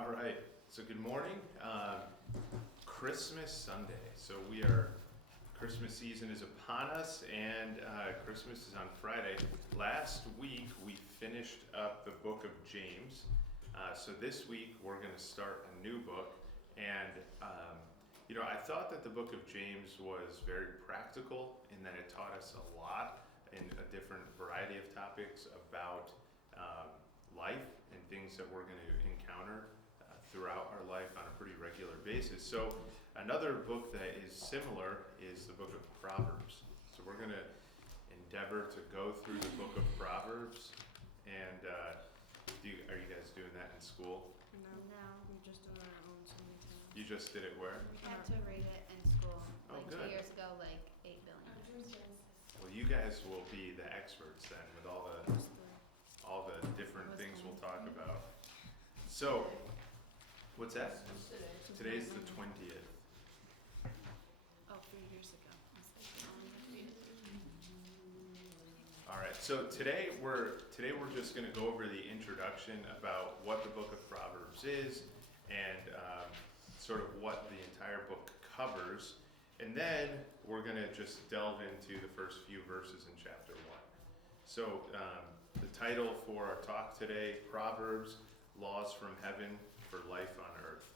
All right, so good morning. Christmas Sunday. So Christmas season is upon us, and Christmas is on Friday. Last week we finished up the book of James. So this week we're going to start a new book. And, I thought that the book of James was very practical in that it taught us a lot in a different variety of topics about life and things that we're going to encounter throughout our life on a pretty regular basis. So another book that is similar is the book of Proverbs. So we're going to endeavor to go through the book of Proverbs. And are you guys doing that in school? No, we've just done our own so many times. You just did it where? We had to read it in school, Oh, 2 good. years ago, 8 billion. Well, you guys will be the experts then with all the different things we'll talk about. So, what's that? Today's the 20th. Oh, 3 years ago. I was like, I only have to read it. All right, so today we're just going to go over the introduction about what the book of Proverbs is and sort of what the entire book covers. And then we're going to just delve into the first few verses in chapter 1. So the title for our talk today, Proverbs, Laws from Heaven for Life on Earth.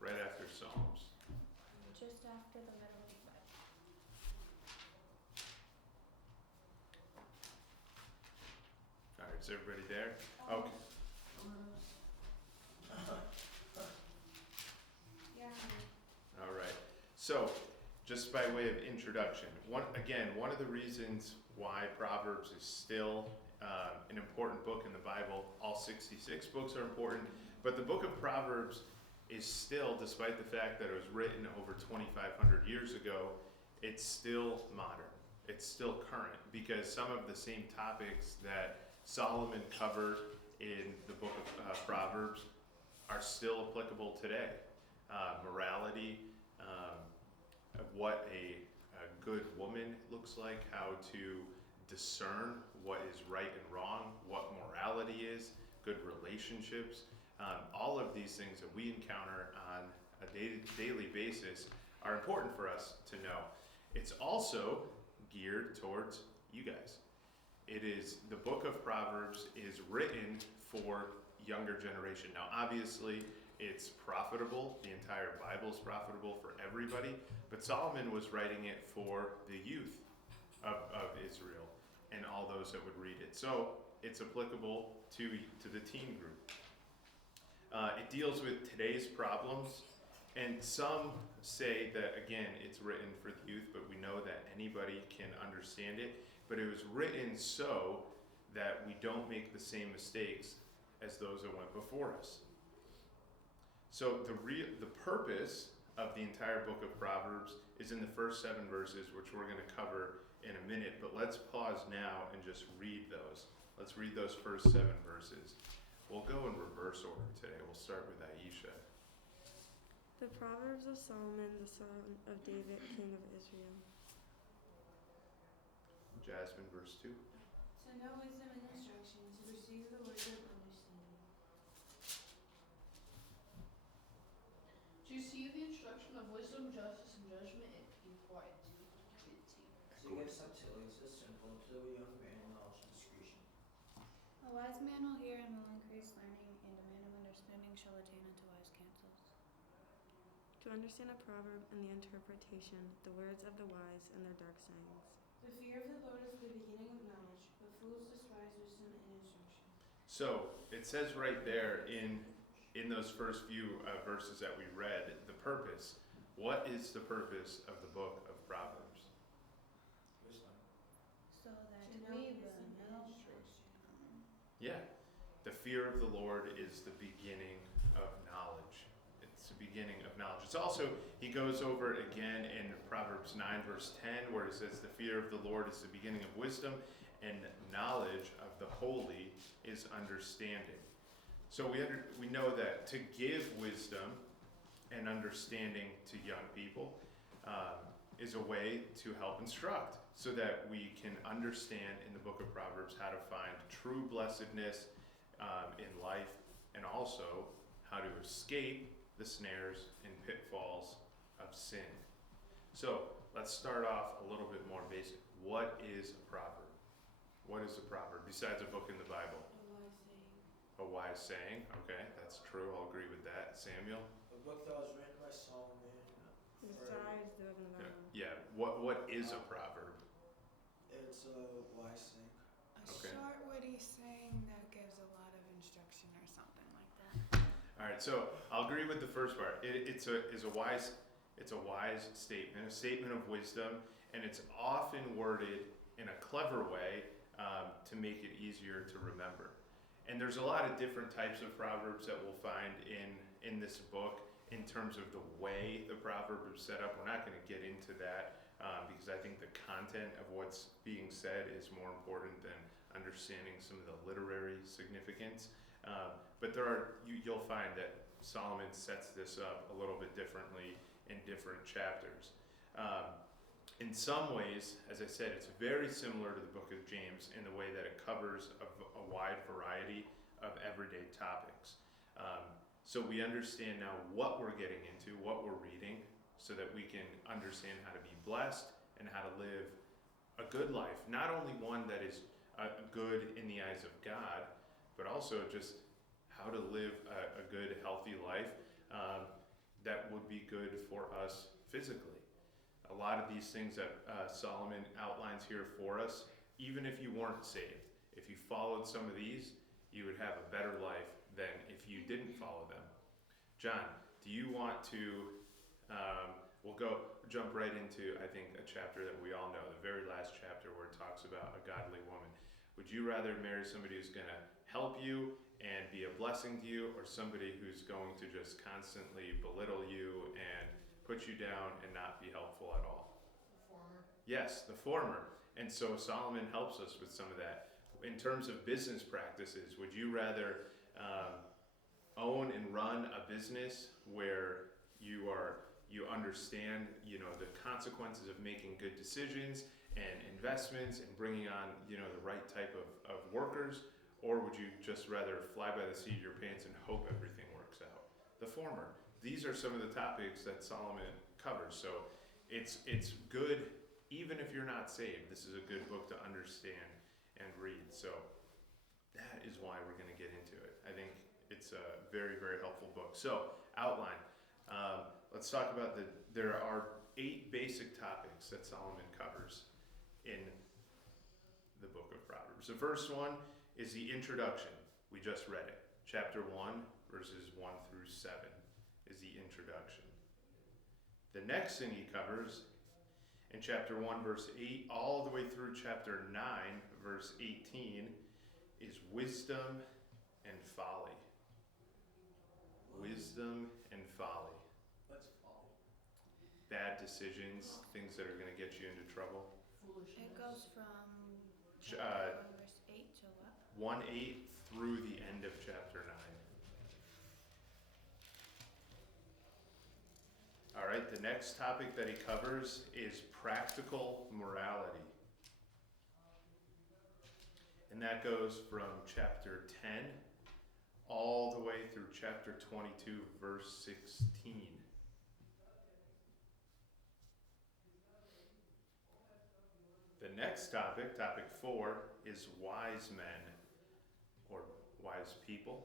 Right after Psalms. Just after the middle of the Bible. All right, is everybody there? Okay. Yeah. All right. So, just by way of introduction, one of the reasons why Proverbs is still an important book in the Bible, all 66 books are important, but the book of Proverbs is still, despite the fact that it was written over 2,500 years ago, it's still modern. It's still current because some of the same topics that Solomon covered in the book of Proverbs are still applicable today. Morality, what a good woman looks like, how to discern what is right and wrong, what morality is, good relationships. All of these things that we encounter on a daily basis are important for us to know. It's also geared towards you guys. The book of Proverbs is written for younger generation. Now, obviously, it's profitable. The entire Bible is profitable for everybody. But Solomon was writing it for the youth of Israel and all those that would read it. So it's applicable to the teen group. It deals with today's problems. And some say that, again, it's written for the youth, but we know that anybody can understand it. But it was written so that we don't make the same mistakes as those that went before us. So the purpose of the entire book of Proverbs is in the first 7 verses, which we're going to cover in a minute. But let's pause now and just read those. Let's read those first 7 verses. We'll go in reverse order today. We'll start with Aisha. The Proverbs of Solomon, the son of David, king of Israel. Jasmine, verse 2. To know wisdom and instruction, to receive the words of understanding. To receive the instruction of wisdom, justice, and judgment, and keep quiet. To give subtlety to the simple, to the young man knowledge and discretion. A wise man will hear and will increase learning, and a man of understanding shall attain unto wise counsels. To understand a proverb and the interpretation, the words of the wise and their dark sayings. The fear of the Lord is the beginning of knowledge, but fools despise wisdom and instruction. So it says right there in those first few verses that we read, the purpose. What is the purpose of the book of Proverbs? Wisdom. So that To know we will wisdom and know. instruction. Yeah. The fear of the Lord is the beginning of knowledge. It's the beginning of knowledge. It's also, he goes over it again in Proverbs 9, verse 10, where it says, the fear of the Lord is the beginning of wisdom, and knowledge of the holy is understanding. So we know that to give wisdom and understanding to young people is a way to help instruct so that we can understand in the book of Proverbs how to find true blessedness in life, and also how to escape the snares and pitfalls of sin. So let's start off a little bit more basic. What is a proverb? What is a proverb besides a book in the Bible? A wise saying. A wise saying. Okay, that's true. I'll agree with that. Samuel? A book that was written by Solomon. Besides the book in the Bible. Yeah. What is a proverb? It's a wise saying. A Okay. short, witty saying that gives a lot of instruction or something like that. All right, so I'll agree with the first part. It's a wise statement, a statement of wisdom, and it's often worded in a clever way to make it easier to remember. And there's a lot of different types of proverbs that we'll find in this book in terms of the way the proverb is set up. We're not going to get into that because I think the content of what's being said is more important than understanding some of the literary significance. But you'll find that Solomon sets this up a little bit differently in different chapters. In some ways, as I said, it's very similar to the book of James in the way that it covers a wide variety of everyday topics. So we understand now what we're getting into, what we're reading, so that we can understand how to be blessed and how to live a good life. Not only one that is good in the eyes of God, but also just how to live a good, healthy life that would be good for us physically. A lot of these things that Solomon outlines here for us, even if you weren't saved, if you followed some of these, you would have a better life than if you didn't follow them. John, do you want to, we'll jump right into, I think, a chapter that we all know, the very last chapter where it talks about a godly woman. Would you rather marry somebody who's going to help you and be a blessing to you, or somebody who's going to just constantly belittle you and put you down and not be helpful at all? The former. Yes, the former. And so Solomon helps us with some of that. In terms of business practices, would you rather own and run a business where you understand, the consequences of making good decisions and investments and bringing on, the right type of workers? Or would you just rather fly by the seat of your pants and hope everything works out? The former. These are some of the topics that Solomon covers. So it's good, even if you're not saved. This is a good book to understand and read. So that is why we're going to get into it. I think it's a very, very helpful book. So, outline. Let's talk about there are 8 basic topics that Solomon covers in the book of Proverbs. The first one is the introduction. We just read it. Chapter 1, verses 1 through 7 is the introduction. The next thing he covers in chapter 1, verse 8, all the way through chapter 9, verse 18, is wisdom and folly. Wisdom and folly. What's folly? Bad decisions, things that are going to get you into trouble. Foolishness. It goes from Ch- verse 8 to what? 1:8 through the end of chapter 9. All right, the next topic that he covers is practical morality. And that goes from chapter 10 all the way through chapter 22, verse 16. The next topic, topic 4, is wise men or wise people.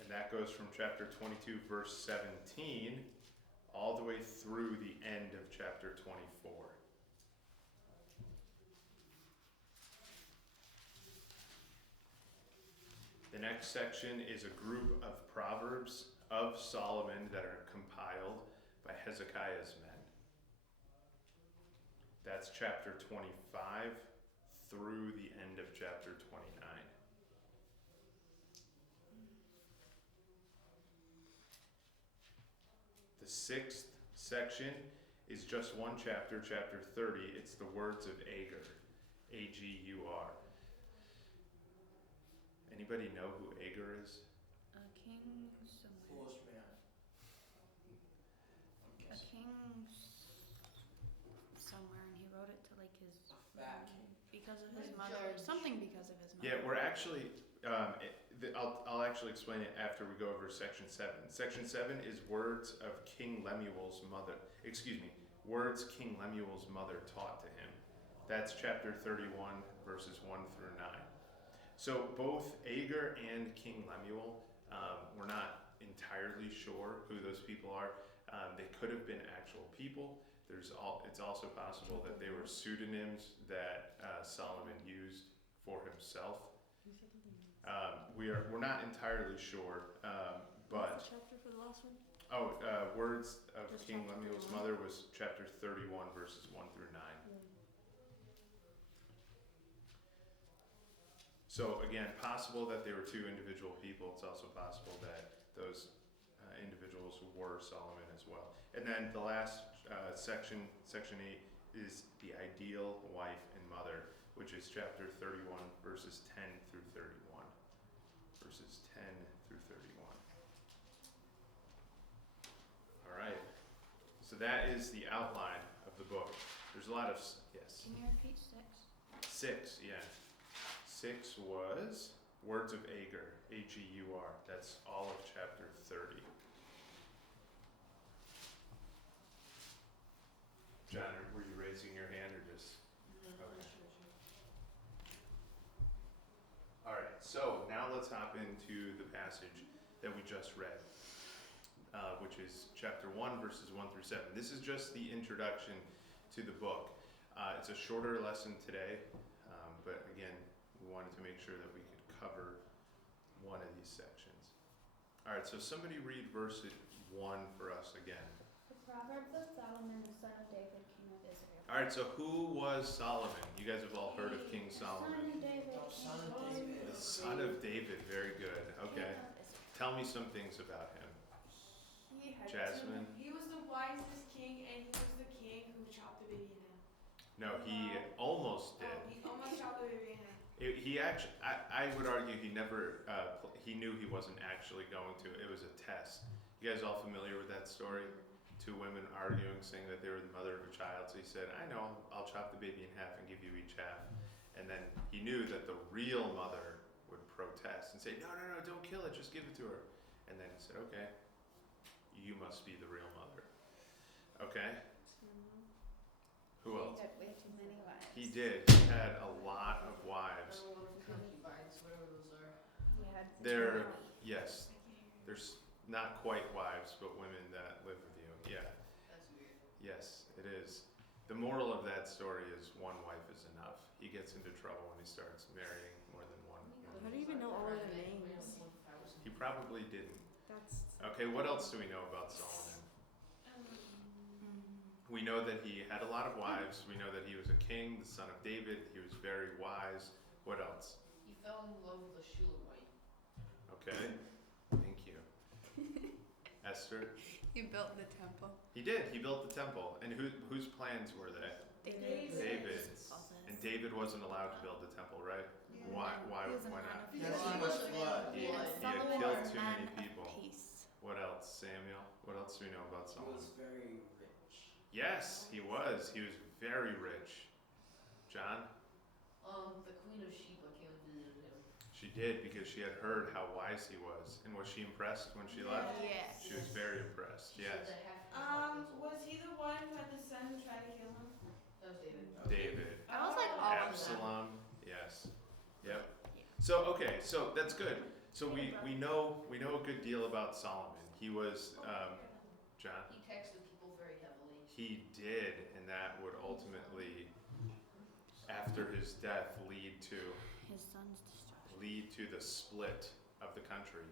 And that goes from chapter 22, verse 17, all the way through the end of chapter 24. The next section is a group of Proverbs of Solomon that are compiled by Hezekiah's men. That's chapter 25 through the end of chapter 29. The sixth section is just one chapter, chapter 30. It's the words of Agur, A-G-U-R. Anybody know who Agur is? A king somewhere. Foolish man. A king somewhere, and he wrote it to like his A fat king. because of his Like mother. judge. Something because of his mother. Yeah, we're actually, I'll actually explain it after we go over section 7. Section 7 is words of King Lemuel's mother. Words King Lemuel's mother taught to him. That's chapter 31, verses 1 through 9. So both Agur and King Lemuel, we're not entirely sure who those people are. They could have been actual people. It's also possible that they were pseudonyms that Solomon used for himself. We're not entirely sure, but What's the chapter for the last one? words of Just King chapter Lemuel's 31? mother was chapter 31, verses 1 through 9. So again, possible that they were two individual people. It's also possible that those individuals were Solomon as well. And then the last section 8, is the ideal wife and mother, which is chapter 31, verses 10 through 31. Verses 10 through 31. All right. So that is the outline of the book. There's a lot of, yes. Can you repeat 6? 6, yeah. 6 was words of Agur, Agur. That's all of chapter 30. John, were you raising your hand or just? Okay. All right, so now let's hop into the passage that we just read, which is chapter 1, verses 1 through 7. This is just the introduction to the book. It's a shorter lesson today, but again, we wanted to make sure that we could cover one of these sections. All right, so somebody read verse 1 for us again. The Proverbs of Solomon, the son of David, king of Israel. All right, so who was Solomon? You guys have all heard of King Son Solomon. of David, Son of king David. The son of David, very good. Okay, of Israel. tell me some things about him. He had Jasmine? He was the wisest king, and he was the king who chopped the baby in half. No, he almost did. Oh, he almost chopped the baby in half. He actually, I would argue he never, he knew he wasn't actually going to. It was a test. You guys all familiar with that story? 2 women arguing, saying that they were the mother of a child. So he said, I know, I'll chop the baby in half and give you each half. And then he knew that the real mother would protest and say, no, don't kill it, just give it to her. And then he said, okay, you must be the real mother. Okay? Who else? He had way too many wives. He did. He had a lot of wives. Concubines, whatever those are. He had They're, too yes, there's not quite wives, but women that live with you. Yeah, That's weird. yes, it is. The moral of that story is one wife is enough. He gets into trouble when he starts marrying more than one. How do you even know all of their names? He probably didn't. That's Okay, what else do we know about Solomon? We know that he had a lot of wives. We know that he was a king, the son of David. He was very wise. What else? He fell in love with a Shulamite. Okay, thank you. Esther? He built the temple. He did. He built the temple. And whose plans were they? David's. And David wasn't allowed to build the temple, right? Why He was a not? man of He peace. had too much blood. He had Solomon killed was a too man many of people. peace. What else, Samuel? What else do we know about He Solomon? was very rich. Yes, he was. He was very rich. John? The Queen of Sheba came and visited him. She did because she had heard how wise he was. And was she impressed when she left? Yes. She was very impressed, She said yes. that half Was he the one who had the son who tried to kill him? That was David. David. I was like all of them. Absalom, yes. Yep. So okay, so that's good. So we know a good deal about Solomon. He was John. He texted people very heavily. He did, and that would ultimately, after his death, lead to His son's destruction. the split of the country.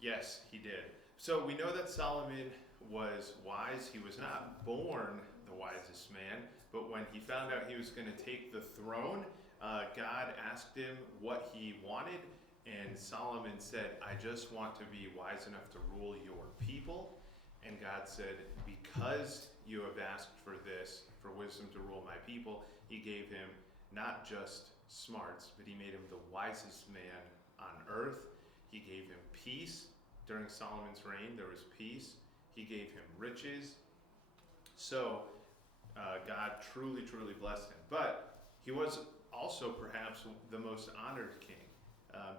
Yes, he did. So we know that Solomon was wise. He was not born the wisest man, but when he found out he was going to take the throne, God asked him what he wanted, and Solomon said, I just want to be wise enough to rule your people. And God said, because you have asked for this, for wisdom to rule my people, he gave him not just smarts, but he made him the wisest man on earth. He gave him peace. During Solomon's reign, there was peace. He gave him riches. So God truly, truly blessed him. But he was also perhaps the most honored king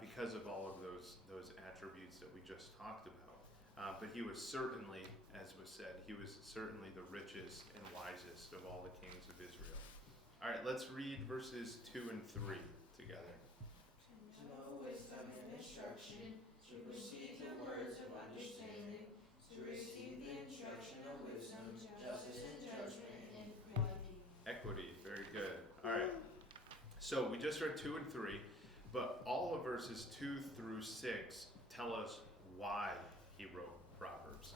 because because of all of those attributes that we just talked about. But he was certainly, as was said, he was certainly the richest and wisest of all the kings of Israel. All right, let's read verses 2 and 3 together. To know wisdom and instruction, to receive the words of understanding, to receive the instruction of wisdom, justice and judgment, and equity. Equity, very good. All right. So we just read 2 and 3, but all of verses 2 through 6 tell us why he wrote Proverbs.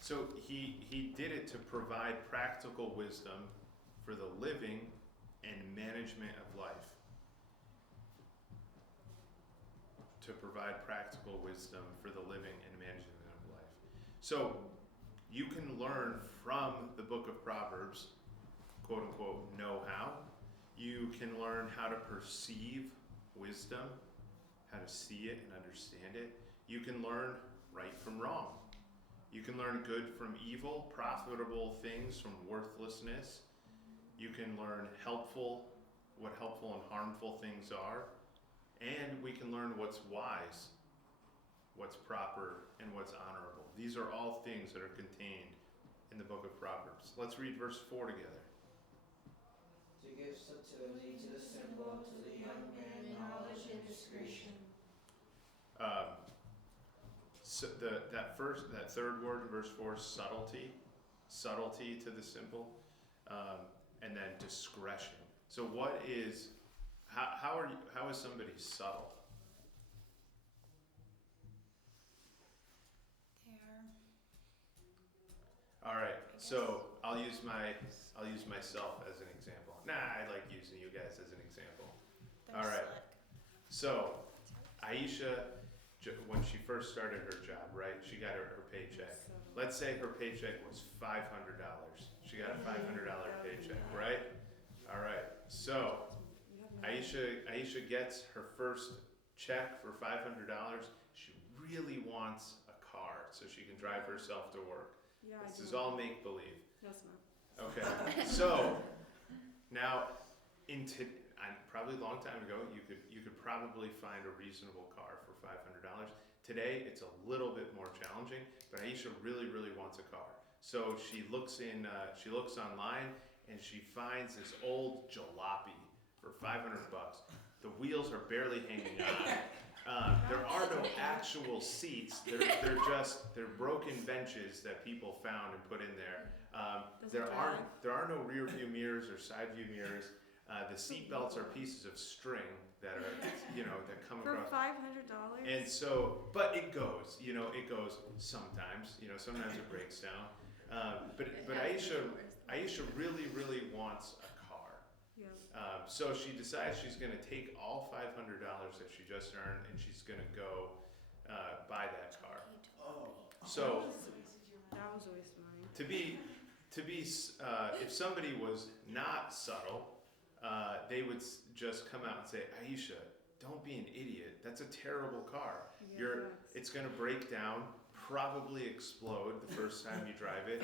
So he did it to provide practical wisdom for the living and management of life. To provide practical wisdom for the living and management of life. So you can learn from the book of Proverbs, quote unquote, know how. You can learn how to perceive wisdom, how to see it and understand it. You can learn right from wrong. You can learn good from evil, profitable things from worthlessness. You can learn what helpful and harmful things are. And we can learn what's wise, what's proper, and what's honorable. These are all things that are contained in the book of Proverbs. Let's read verse 4 together. to give subtlety to the simple, to the young man knowledge and discretion. So that third word in verse 4, subtlety to the simple, and then discretion. So how is somebody subtle? They are. All right, so I'll use myself as an example. I like using you guys as an example. They're All right. slick. So Aisha, when she first started her job, right, she got her paycheck. So, Let's say her paycheck was $500. She got a $500 paycheck, right? All right, so you have no Aisha gets her first check for $500. She really wants a car so she can drive herself to work. Yeah, I This do. is all make-believe. No, it's not. Okay, so now probably a long time ago, you could probably find a reasonable car for $500. Today, it's a little bit more challenging, but Aisha really, really wants a car. So she looks online, and she finds this old jalopy for $500. The wheels are barely hanging on. There are no actual seats. They're broken benches that people found and put in there. Does it There are no rear view mirrors or side view mirrors. The seat belts are pieces of string that are, that come For across. $500? And so, but it goes sometimes, sometimes it breaks down. But Aisha really, really wants a car. Yeah. So she decides she's going to take all $500 that she just earned and she's going to go buy that car. Oh. So That was a waste of money. if somebody was not subtle, they would just come out and say, Aisha, don't be an idiot. That's a terrible car. Yeah, It's going to break down, probably explode the first time you drive it.